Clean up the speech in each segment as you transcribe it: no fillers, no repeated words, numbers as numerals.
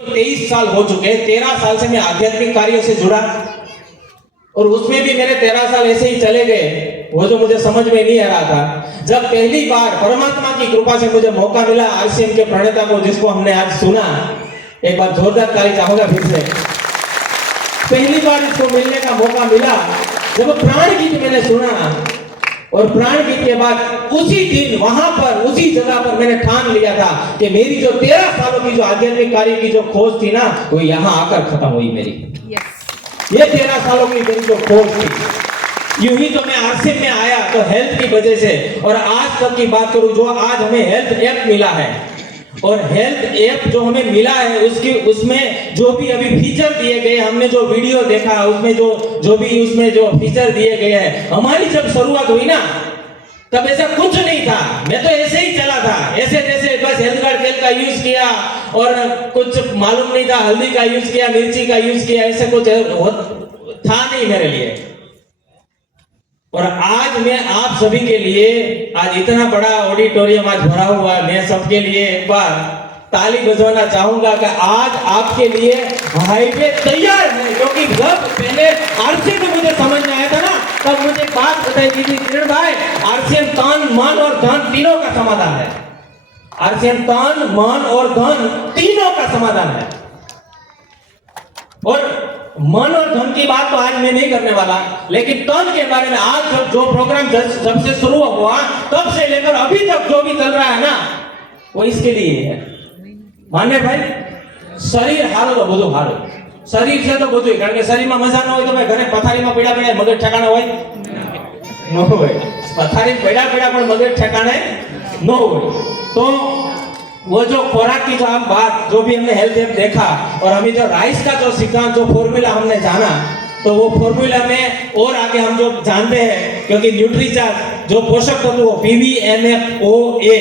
23 साल हो चुके हैं। 13 साल से मैं आध्यात्मिक कार्यों से जुड़ा और उसमें भी मेरे 13 साल ऐसे ही चले गए, वो जो मुझे समझ में नहीं आ रहा था। जब पहली बार परमात्मा की कृपा से मुझे मौका मिला आरसीएम के प्रणेता को, जिसको हमने आज सुना, एक बार जोरदार ताली चाहूंगा फिर से। पहली बार इसको मिलने का मौका मिला जब प्राण गीत मैंने सुना, और प्राण गीत के बाद उसी दिन वहां पर उसी जगह पर मैंने ठान लिया था कि मेरी जो 13 सालों की जो आध्यात्मिक कार्य की जो खोज थी ना, वो यहाँ आकर खत्म हुई मेरी। ये 13 सालों की मेरी जो खोज थी, यूं ही तो मैं आरसीएम में आया तो हेल्थ की वजह से, और आज तक की बात करूं जो आज हमें हेल्थ ऐप मिला है, और हेल्थ ऐप जो हमें मिला है उसमें जो भी अभी फीचर दिए गए, हमने जो वीडियो देखा उसमें जो भी उसमें जो फीचर दिए गए हैं, हमारी जब शुरुआत हुई ना तब ऐसा कुछ नहीं था। मैं तो ऐसे ही चला था, ऐसे जैसे बस हेल्थ कार्ड तेल का यूज किया और कुछ मालूम नहीं था, हल्दी का यूज किया, मिर्ची का यूज किया, ऐसे कुछ था नहीं मेरे लिए। और आज मैं आप सभी के लिए, आज इतना बड़ा ऑडिटोरियम आज भरा हुआ है, मैं सबके लिए एक बार ताली बजाना चाहूंगा कि आज आपके लिए हाईवे तैयार है। क्योंकि जब पहले आरसीएम में मुझे समझ में आया था ना, तब मुझे बात बताई थी किरण भाई, आरसीएम तन मन और धन तीनों का समाधान है। आरसीएम तन मन और धन तीनों का समाधान है। और मन और धन की बात तो आज मैं नहीं करने वाला, लेकिन तन के बारे में आज जो प्रोग्राम जब से शुरू हुआ तब से लेकर अभी तक जो भी चल रहा है ना, वो इसके लिए है। माने भाई, शरीर हारो तो બધું હારો, શરીર છે તો બધું, કારણ કે શરીરમાં મજા ન હોય તો ભાઈ ઘરે પથારીમાં પડ્યા પડ્યા મગજ ઠેકાણે હોય ન હોય, પથારી પડ્યા પડ્યા પણ મગજ ઠેકાણે ન હોય। तो वो जो खुराक की जो हम बात, जो भी हमने हेल्थ ऐप देखा और हमें जो राइस का जो सिद्धांत, जो फॉर्मूला हमने जाना, तो वो फॉर्मूला में और आगे हम जो जानते हैं, क्योंकि न्यूट्रीचार्ज जो पोषक तत्व PVNFOA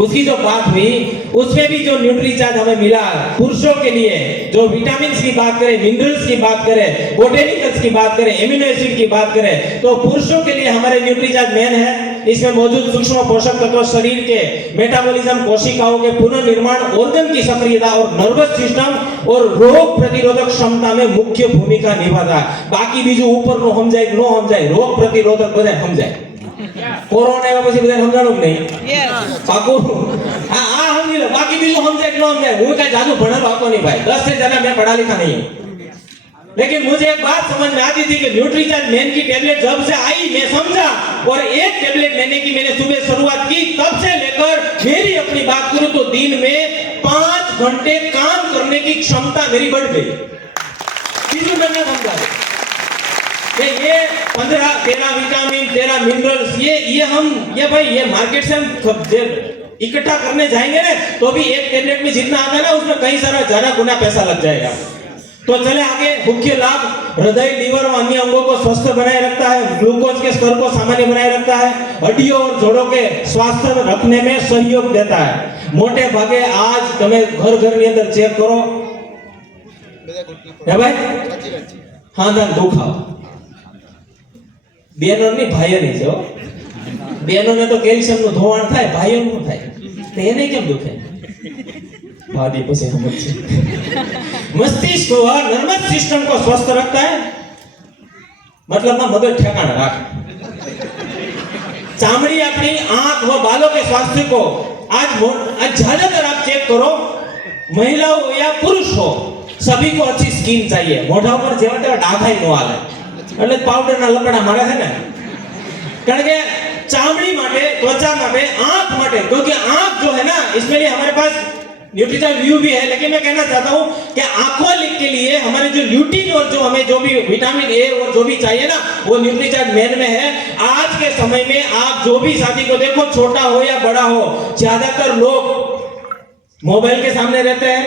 उसकी जो बात हुई, उसमें भी जो न्यूट्रीचार्ज हमें मिला पुरुषों के लिए, जो विटामिन की बात करें, मिनरल्स की बात करें, बोटेनिकल्स की बात करें, एमिनो एसिड की बात करें, तो पुरुषों के लिए हमारे न्यूट्रीचार्ज मेन है। इसमें मौजूद सूक्ष्म पोषक तत्व शरीर के मेटाबॉलिज्म, कोशिकाओं के पुनर्निर्माण, ऑर्गन की सक्रियता और नर्वस सिस्टम और रोग प्रतिरोधक क्षमता में मुख्य भूमिका निभाता है। बाकी बीजू ऊपर नो समझाय नो समझाय, रोग प्रतिरोधक बधाय समझाय। कोरोना एवा પછી બધાને સમજાણું કે નહીં? પાકું આ સમજી લો, બાકી બીજું સમજાય કે ન સમજાય। હું કઈ જાજુ ભણેલો હતો નહીં ભાઈ, 10 से ज्यादा मैं पढ़ा लिखा नहीं हूं, लेकिन मुझे एक बात समझ में आती थी कि न्यूट्रीचार्ज मेन की टेबलेट जब से आई मैं समझा, और एक टेबलेट लेने की मैंने सुबह शुरुआत की, तब से लेकर मेरी अपनी बात करूं तो दिन में 5 घंटे काम करने की क्षमता मेरी बढ़ गई। बीजू मैंने समझा ये 15-13 विटामिन, 13 मिनरल्स, ये भाई ये मार्केट से हम इकट्ठा करने जाएंगे ना, तो भी एक टेबलेट में जितना आता है ना, उसमें कई सारा ज्यादा गुना पैसा लग जाएगा। तो चले आगे। मुख्य लाभ, हृदय, लीवर और अन्य अंगों को स्वस्थ बनाए रखता है, ग्लूकोज के स्तर को सामान्य बनाए रखता है, हड्डियों और जोड़ों के स्वास्थ्य रखने में सहयोग देता है। मोटे भागे आज તમે घर ની અંદર ચેક કરો હે ભાઈ, હા ના દુખાવ બેનોની ભાઈઓની છે, બેનોને તો કેલ્શિયમનું ધોવાણ થાય, ભાઈઓનું થાય, તો એને કેમ દુખે? भादी पसे समझ से मस्तिष्क और नर्वस सिस्टम को स्वस्थ रखता है, मतलब ना मदद ठिकाना रखे। चामड़ी, अपनी आंख व बालों के स्वास्थ्य को आज ज्यादातर आप चेक करो, महिला हो या पुरुष हो, सभी को अच्छी स्किन चाहिए। मोढ़ा पर जेवा तेवा डाघाई नो आले, એટલે પાવડર ના લપડા મારે છે ને, કારણ કે ચામડી માટે, त्वचा માટે, आंख માટે, क्योंकि आंख जो है ना, इसमें लिए हमारे पास न्यूट्रीचार्ज व्यू भी है, लेकिन मैं कहना चाहता हूं कि आंखों के लिए हमारे जो ल्यूटिन और जो हमें जो भी विटामिन ए और जो भी चाहिए ना, वो न्यूट्रीचार्ज मेन में है। आज के समय में आप जो भी साथी को देखो, छोटा हो या बड़ा हो, ज्यादातर लोग मोबाइल के सामने रहते हैं,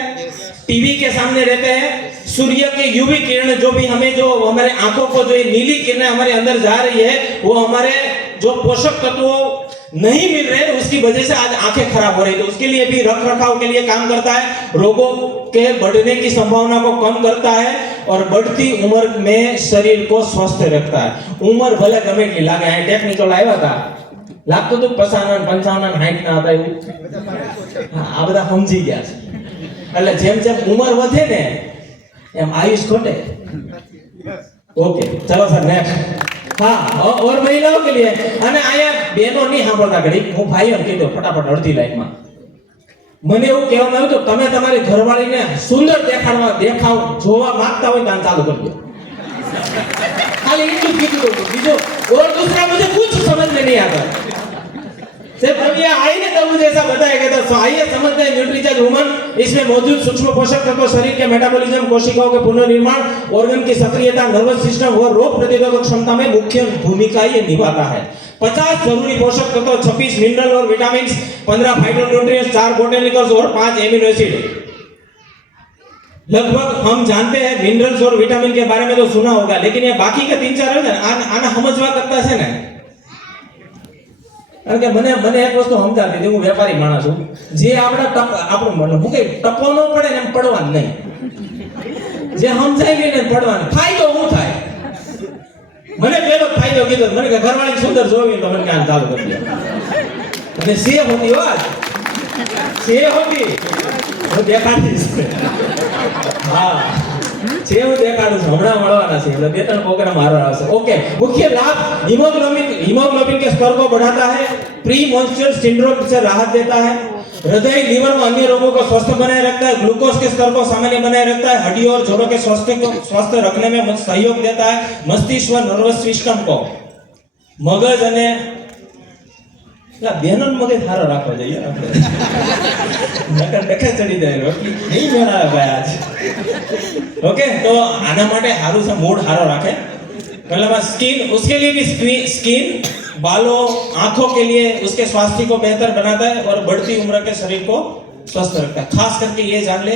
टीवी के सामने रहते हैं। सूर्य के यूवी किरण जो भी हमें, जो हमारे आंखों को जो नीली किरणें हमारे अंदर जा रही है, वो हमारे जो पोषक तत्वों नहीं मिल रहे, उसकी वजह से आज आंखें खराब हो रही। तो उसके लिए भी रख रखाव के लिए काम करता है, रोगों के बढ़ने की संभावना को कम करता है, और बढ़ती उम्र में शरीर को स्वस्थ रखता है। उम्र भले गमे એટલી લાગે, આ ટેકનિકલ આવ્યા હતા, લાગતું તો 55 55 60 ના હતા એવું, આ બધા સમજી ગયા છે। એટલે જેમ જેમ ઉંમર વધે ને એમ આયુષ ઘટે. ओके चलो सर नेक्स्ट. हाँ और महिलाओं के लिए અને આયા બહેનો નહીં સાંભળતા ઘડી હું ભાઈઓ કીધો ફટાફટ અડધી લાઈનમાં મને એવું કહેવામાં આવ્યું તો તમે તમારી ઘરવાળીને સુંદર દેખાવ જોવા માંગતા હોય તો આમ ચાલુ કરી દો. खाली એટલું કીધું બીજો और दूसरा मुझे कुछ समझ में नहीं आता. सिर्फ जब ये आईने तब मुझे ऐसा बताया गया था. आइए समझते हैं न्यूट्रीचार्ज वुमन. इसमें मौजूद सूक्ष्म पोषक तत्व शरीर के मेटाबॉलिज्म, कोशिकाओं के पुनर्निर्माण, ऑर्गन की सक्रियता, नर्वस सिस्टम और रोग प्रतिरोधक क्षमता में मुख्य भूमिका ये निभाता है. 50 जरूरी पोषक तत्व, 26 मिनरल और विटामिन, 15 फाइटोन्यूट्रिएंट्स, 4 बोटेनिकल्स और 5 एमिनो एसिड. लगभग हम जानते हैं मिनरल्स और विटामिन के बारे में तो सुना होगा, लेकिन ये बाकी के 3-4 है आना समझवा करता है ना. કારણ કે મને એક વસ્તુ સમજાતી હતી. હું વેપારી માણસ છું. જે આપણું મને હું કઈ ટપો ન પડે ને એમ પડવાનું નહીં. જે સમજાઈ ગઈ ને પડવાનું. ફાયદો શું થાય? મને પેલો ફાયદો કીધો. મને કે ઘરવાળી સુંદર જોવી તો મને કામ ચાલુ કરી દો. અને સે હોતી વાત સે હોતી હું દેખાડીશ. હા છે હું દેખાડું છું. હમણાં મળવાના છે એટલે 2-3 પ્રોગ્રામ હારો આવશે. ओके मुख्य लाभ हीमोग्लोबिन के स्तर को बढ़ाता है, प्री मेंस्ट्रुअल सिंड्रोम से राहत देता है, हृदय लीवर में अन्य रोगों को स्वस्थ बनाए रखता है, ग्लूकोज के स्तर को सामान्य बनाए रखता है, हड्डियों और जोड़ों के स्वास्थ्य को स्वस्थ रखने में सहयोग देता है, मस्तिष्क व नर्वस सिस्टम को मगज અને બહેનો મગજ સારો રાખવો જોઈએ આપણે. નકર ડખે ચડી જાય રોટલી નહીં મેળાવે ભાઈ આજ. ओके तो आना माटे हारू से मूड हारो रखे. मतलब स्किन उसके लिए भी स्किन बालों आंखों के लिए उसके स्वास्थ्य को बेहतर बनाता है और बढ़ती उम्र के शरीर को स्वस्थ रखता है. खास करके ये जान ले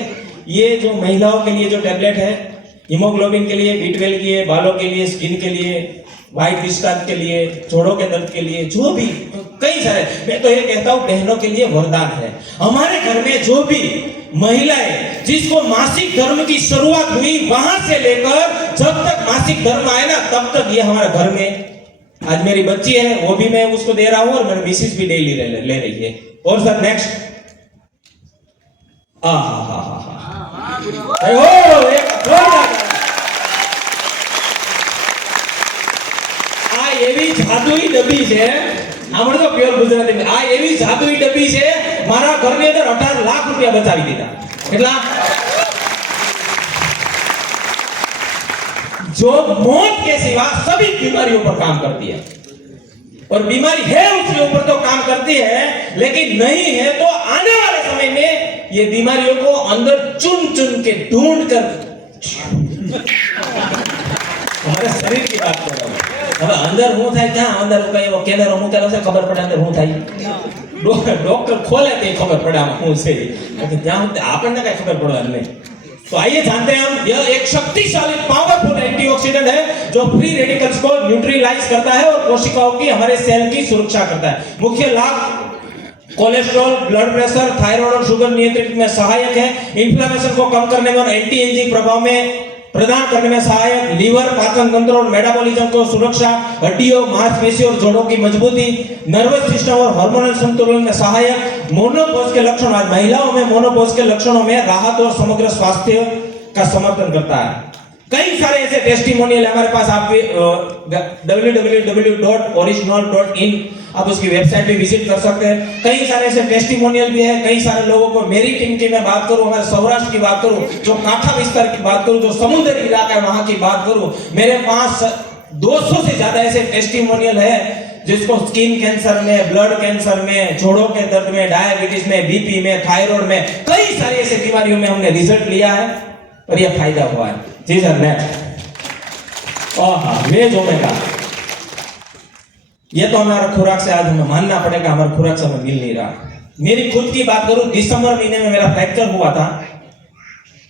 ये जो महिलाओं के लिए जो टैबलेट है हीमोग्लोबिन के लिए, B12 के लिए, बालों के लिए, स्किन के लिए, वाइट डिस्चार्ज के लिए, जोड़ों के दर्द के लिए, जो भी कई सारे. मैं तो ये कहता हूँ बहनों के लिए वरदान है. हमारे घर में जो भी महिलाएं जिसको मासिक धर्म की शुरुआत हुई वहां से लेकर जब तक मासिक धर्म आए ना तब तक ये हमारे घर में. आज मेरी बच्ची है वो भी मैं उसको दे रहा हूं और मेरी मिसेस भी डेली ले रही है. और सर नेक्स्ट. આ એવી જાદુઈ ડબ્બી છે. આપણે તો પ્યોર ગુજરાતી. આ એવી જાદુઈ ડબ્બી છે મારા ઘરની અંદર 18 લાખ રૂપિયા બચાવી દીધા. એટલા जो मौत के सिवा सभी बीमारियों पर काम करती है. और बीमारी है उसके ऊपर तो काम करती है, लेकिन नहीं है तो आने वाले समय में ये बीमारियों को अंदर चुन चुन के ढूंढ कर हमारे शरीर की बात कर रहा हूं. હવે અંદર હું થાય ક્યાં અંદર કઈ એવો કેમેરો મૂકેલો છે ખબર પડે અંદર હું થાય. ડોક્ટર ખોલે તે ખબર પડે આમાં શું છે. ત્યાં આપણને કઈ ખબર પડવાની નહીં. तो आइए जानते हैं हम. यह एक शक्तिशाली पावरफुल एंटीऑक्सीडेंट है जो फ्री रेडिकल्स को न्यूट्रलाइज करता है और कोशिकाओं की हमारे सेल की सुरक्षा करता है. मुख्य लाभ कोलेस्ट्रॉल, ब्लड प्रेशर, थायराइड और शुगर नियंत्रित में सहायक है, इन्फ्लेमेशन को कम करने में और एंटी एजिंग प्रभाव में प्रदान करने में सहायक, लीवर, पाचन तंत्र और मेटाबॉलिज्म को सुरक्षा, हड्डियों, मांसपेशियों और जोड़ों की मजबूती, नर्वस सिस्टम और हार्मोनल संतुलन में सहायक, मोनोपॉज के लक्षण. आज महिलाओं में मोनोपॉज के लक्षणों में राहत और समग्र स्वास्थ्य का समर्थन करता है. कई सारे ऐसे टेस्टिमोनियल हमारे पास. आप www.original.in आप उसकी वेबसाइट पे विजिट कर सकते हैं. कई सारे ऐसे टेस्टिमोनियल भी है. कई सारे लोगों को मेरी टीम की मैं बात करूं, हमारे सौराष्ट्र की बात करूं, जो काठा विस्तार की बात करूं, जो समुद्री इलाका है वहां की बात करूं, मेरे पास 200 से ज्यादा ऐसे टेस्टिमोनियल है जिसको स्किन कैंसर में, ब्लड कैंसर में, जोड़ों के दर्द में, डायबिटीज में, बीपी में, थायराइड में, कई सारी ऐसी बीमारियों में हमने रिजल्ट लिया है और यह फायदा हुआ है. जी सर नेक्स्ट. Veg omega. ये तो हमारा खुराक से आज हमें मानना पड़ेगा हमारा खुराक से हमें मिल नहीं रहा. मेरी खुद की बात करूं, दिसंबर महीने में मेरा फ्रैक्चर हुआ था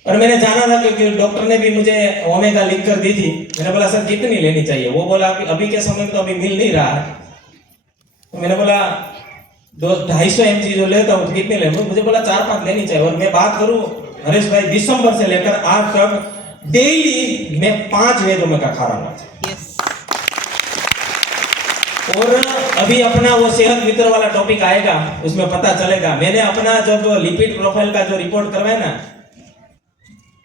और मैंने जाना था क्योंकि डॉक्टर ने भी मुझे ओमेगा लिख कर दी थी. मैंने बोला सर कितनी लेनी चाहिए? वो बोला अभी के समय में तो अभी मिल नहीं रहा है. तो मैंने बोला 250 mg जो लेता हूँ तो कितने ले? मुझे बोला 4-5 लेनी चाहिए. और मैं बात करूं हरेश भाई, दिसंबर से लेकर आज तक डेली मैं 5 वेज ओमेगा खा रहा हूँ. और अभी अपना वो सेहत मित्र वाला टॉपिक आएगा उसमें पता चलेगा. मैंने अपना जब लिपिड प्रोफाइल का जो रिपोर्ट करवाया ना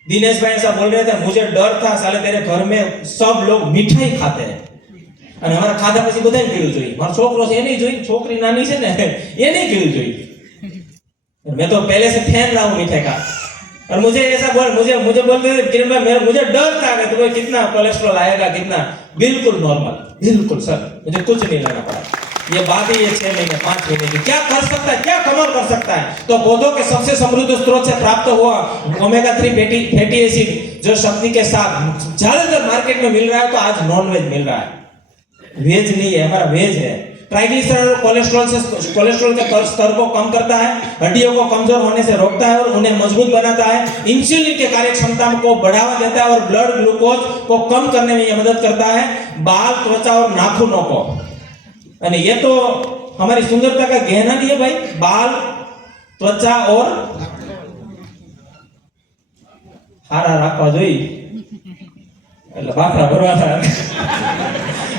दिनेश भाई ऐसा बोल रहे थे, मुझे डर था साले तेरे घर में सब लोग मिठाई खाते हैं અને અમારા ખાધા પછી બધાને પીવું જોઈએ. મારો છોકરો છે એ નહીં જોઈ, છોકરી નાની છે ને એ નહીં પીવું જોઈએ. मैं तो पहले से फैन रहा हूँ मीठे का. और मुझे ऐसा मुझे बोलते थे किरण भाई, मुझे डर था कि तुम्हें कितना कोलेस्ट्रॉल आएगा, कितना. बिल्कुल नॉर्मल, बिल्कुल सर, मुझे कुछ नहीं लेना पड़ा. ये बात ही 6 महीने 5 महीने की क्या कर सकता है, क्या कमाल कर सकता है. तो पौधों के सबसे समृद्ध स्रोत से प्राप्त हुआ ओमेगा 3 फैटी एसिड जो शक्ति के साथ ज्यादातर मार्केट में मिल रहा है, तो आज नॉन वेज मिल रहा है, वेज नहीं है, हमारा वेज है. ट्राइग्लिसराइड और कोलेस्ट्रॉल के स्तर को कम करता है, हड्डियों को कमजोर होने से रोकता है और उन्हें मजबूत बनाता है. इंसुलिन के कार्य क्षमता को बढ़ावा देता है और ब्लड ग्लूकोज को कम करने में यह मदद करता है. बाल, त्वचा और नाखूनों को, અને ये तो हमारी सुंदरता का गहना नहीं है भाई, बाल, त्वचा और हारा રાખવા જોઈ એટલે બાકરા ભરવા થાય.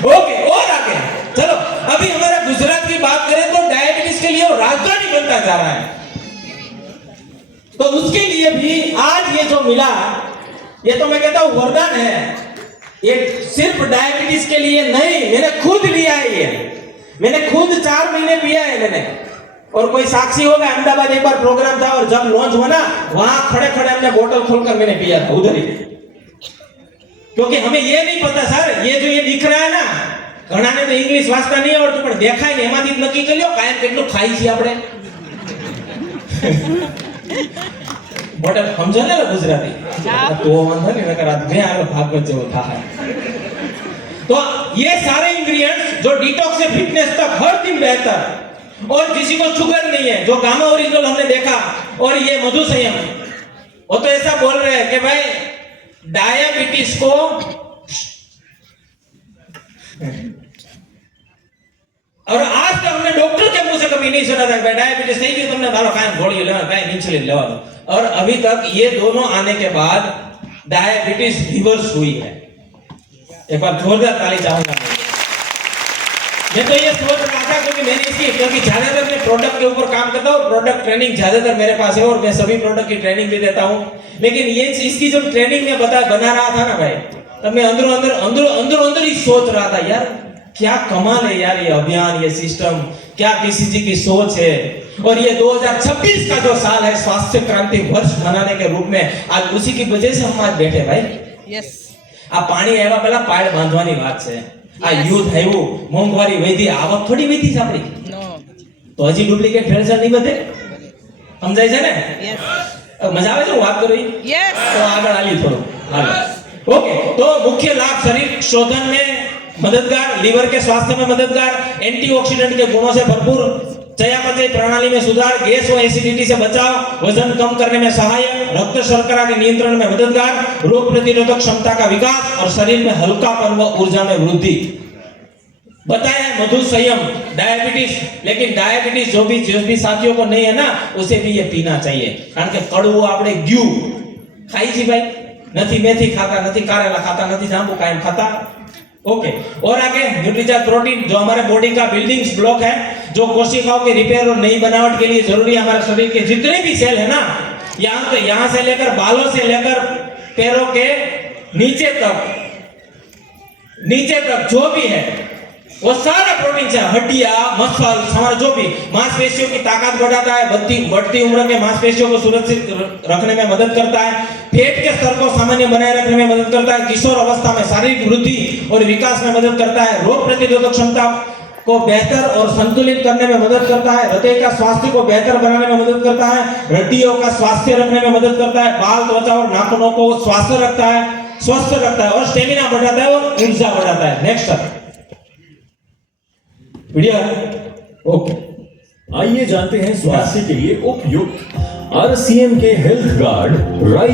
ओके, और आगे चलो. अभी हमारा गुजरात की बात करें तो डायबिटीज के लिए राजधानी बनता जा रहा है. तो उसके लिए भी आज ये जो मिला, ये तो मैं कहता हूं वरदान है. ये सिर्फ डायबिटीज के लिए नहीं, मैंने खुद लिया है. ये मैंने खुद 4 महीने पिया है मैंने. और कोई साक्षी होगा, अहमदाबाद एक बार प्रोग्राम था और जब लॉन्च हुआ ना, वहां खड़े खड़े हमने बोतल खोलकर मैंने पिया था उधर ही. क्योंकि हमें ये नहीं पता सर, ये जो ये दिख रहा है ना, ઘણાને તો ઇંગ્લિશ વાંચતા નહીં આવડતું, પણ દેખાય ને એમાંથી નક્કી કરી લો કાયમ કેટલું ખાઈ છે આપણે. બોટલ સમજો ને ગુજરાતી તો વાંધો નહીં, નકર આ બે આનો ભાગવત જેવો થાય. तो ये सारे इंग्रेडिएंट्स जो डिटॉक्स से फिटनेस तक हर दिन बेहतर. और किसी को शुगर नहीं है, जो गामा ओरिजिनल हमने देखा, और ये मधु संयम, वो तो ऐसा बोल रहे हैं कि भाई डायबिटीज को और आज तक हमने डॉक्टर के मुंह से कभी नहीं सुना था कि डायबिटीज नहीं भी तुमने मारो कायम गोली लेवा, कायम इंसुलिन लेवा. और अभी तक ये दोनों आने के बाद डायबिटीज रिवर्स हुई है. एक बार जोरदार ताली चाहूंगा. मैं तो ये सोच रहा था क्योंकि ज्यादातर मैं प्रोडक्ट के ऊपर काम करता हूँ, प्रोडक्ट ट्रेनिंग ज्यादातर मेरे पास है और मैं सभी प्रोडक्ट की ट्रेनिंग भी देता हूँ. लेकिन ये इसकी जो ट्रेनिंग में बना रहा था ना भाई, तब मैं अंदर ही सोच रहा था यार क्या कमाल है यार, ये अभियान, ये सिस्टम, क्या किसी जी की सोच है. और ये 2026 का जो साल है स्वास्थ्य क्रांति वर्ष मनाने के रूप में, आज उसी की वजह से हम आज बैठे भाई. यस, આ પાણી આવ્યા પહેલા પાળ બાંધવાની વાત છે. આ યુદ્ધ આવ્યું, મોંઘવારી વધી, આવક થોડી વધી છે આપણી. તો હજી ડુપ્લિકેટ ભેળસેળ નહીં વધે, સમજાય છે ને? મજા આવે છે હું વાત કરું? તો આગળ હાલી થોડું હાલો. ओके, तो मुख्य लाभ शरीर शोधन में मददगार, लीवर के स्वास्थ्य में मददगार, एंटीऑक्सीडेंट के गुणों से भरपूर, चयापचय प्रणाली में सुधार, गैस और एसिडिटी से बचाव, वजन कम करने में सहायक, रक्त शर्करा के नियंत्रण में मददगार, रोग प्रतिरोधक क्षमता का विकास और शरीर में हल्कापन व ऊर्जा में वृद्धि. बताया है मधु संयम डायबिटीज. लेकिन डायबिटीज जो भी साथियों को नहीं है ना, उसे भी ये पीना चाहिए. कारण के कड़वो આપણે ગ્યુ ખાઈ છી ભાઈ, નથી મેથી खाता, નથી कारेला खाता, નથી जांबू कायम खाता. ओके, और आगे न्यूट्रीचार्ज प्रोटीन जो हमारे बॉडी का बिल्डिंग ब्लॉक है, जो कोशिकाओं के रिपेयर और नई बनावट के लिए जरूरी है. हमारे शरीर के जितने भी सेल है ना, यहाँ से लेकर बालों से लेकर पैरों के नीचे तक जो भी है वो सारा प्रोटीन है. हड्डियां, मसल, हमारा जो भी मांसपेशियों की ताकत बढ़ाता है, बढ़ती उम्र के मांसपेशियों को सुरक्षित रखने में मदद करता है, पेट के स्तर को सामान्य बनाए रखने में मदद करता है, किशोर अवस्था में शारीरिक वृद्धि और विकास में मदद करता है, रोग प्रतिरोधक क्षमता को बेहतर और संतुलित करने में मदद करता है, हृदय का स्वास्थ्य को बेहतर बनाने में मदद करता है, हड्डियों का स्वास्थ्य रखने में मदद करता है, बाल, त्वचा और नाखूनों को स्वस्थ रखता है और स्टेमिना बढ़ाता है और ऊर्जा बढ़ाता है. Next video. ओके, आइए जानते हैं स्वास्थ्य के लिए उपयुक्त RCM के हेल्थ गार्ड राइट